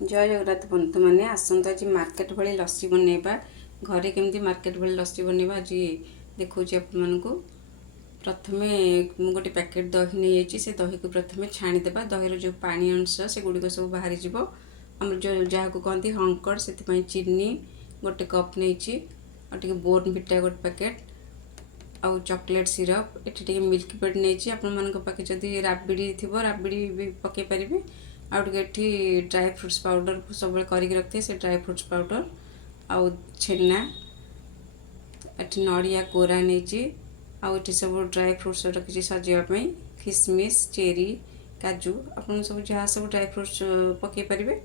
जय जगन्नाथ बंधु मैंने आसंता आज मार्केट भली लस्सी बनवा घरे केमती मार्केट भली लस्सी बनवा आज देखा आपको प्रथम गोटे पैकेट दही नहीं जाइए से दही को प्रथम छाणीदे दही जो पानी अंश से गुड़िक सब बाहरी जीव आम जो जहाँ को कहते हंकड़ से चीनी गोटे कप नहीं बोर्नविटा गोटे पैकेट आउ चॉकलेट सिरप ये मिल्क पेड नहीं आपके जदि राबिड़ी थी राबिड़ी भी पकई पारे आउ ड्राई फ्रूट्स पाउडर सब करके रखते से ड्राई फ्रूट्स पाउडर आउ छेना एटी नड़िया कोरा नहीं आउ सब ड्राई फ्रूट्स रखी सजावाई किसमिश चेरी काजू आप सब जहाँ सब ड्राई फ्रूट्स पकई पारे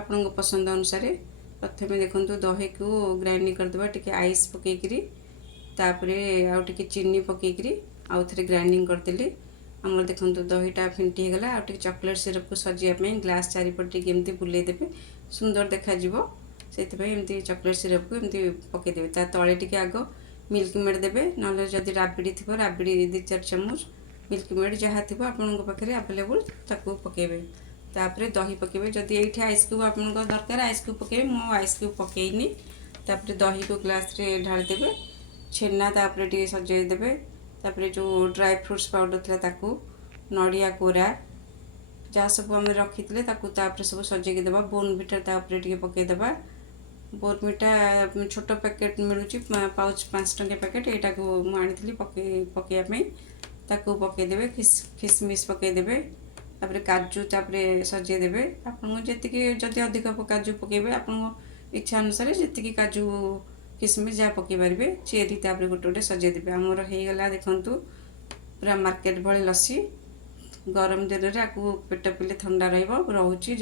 आपण पसंद अनुसार प्रथम देखो दही को ग्राइंडिंग करदे टी आइस पकईकरी तापरे आउ टे चीनी पकईकरी आउ थे ग्राइंडिंग करदेली आम देखो दहीटा फेंटी गला आउ चॉकलेट सिरप को सजावाई ग्लास चारिपटे एमती बुलेदेवे सुंदर देखा से एमती चॉकलेट सिरप को एमती पकईदेवे ता तले टी आग मिल्क मेड देवे ना जदि राबिड़ी थी राबिड़ी 2-4 चामच मिल्क मेड जहाँ थी आपे आवेलेबल ताकू पकईबे तापरे दही पकईबे जदि ये आइस क्यूब आप दरकार आइस क्यूब पकईबे मो आइस क्यूब पकईनी तापरे दही को ग्लास रे ढालीदेवे छेना तापरे टी सजाईदेवे तापरे जो ड्राई फ्रूट्स पाउडर था ताकू नड़िया कोरा जहाँ सब आम रखी तापरे सब सजेकी देवा बोर्नविटा तापरे टी पकईदेवा बोर्नविटा छोट पैकेट मिलूँ पाउच 5 टंकिया पैकेट यहाँ को मुझे पकईवाई ताकू पकईदेवे किसमिश पकईदेवे तापरे काजू तापरे सजेदेवे आपको जी जदि अधिक काजू पकईबे आप इच्छा अनुसार जी काजू किसमिश जहाँ पकई पारे चेरी तापरे गोटे गोटे सजेदेवे आमर होगला देखु पूरा मार्केट भली लस्सी गरम दिन में आपको पेट पिले ठंडा रोचे।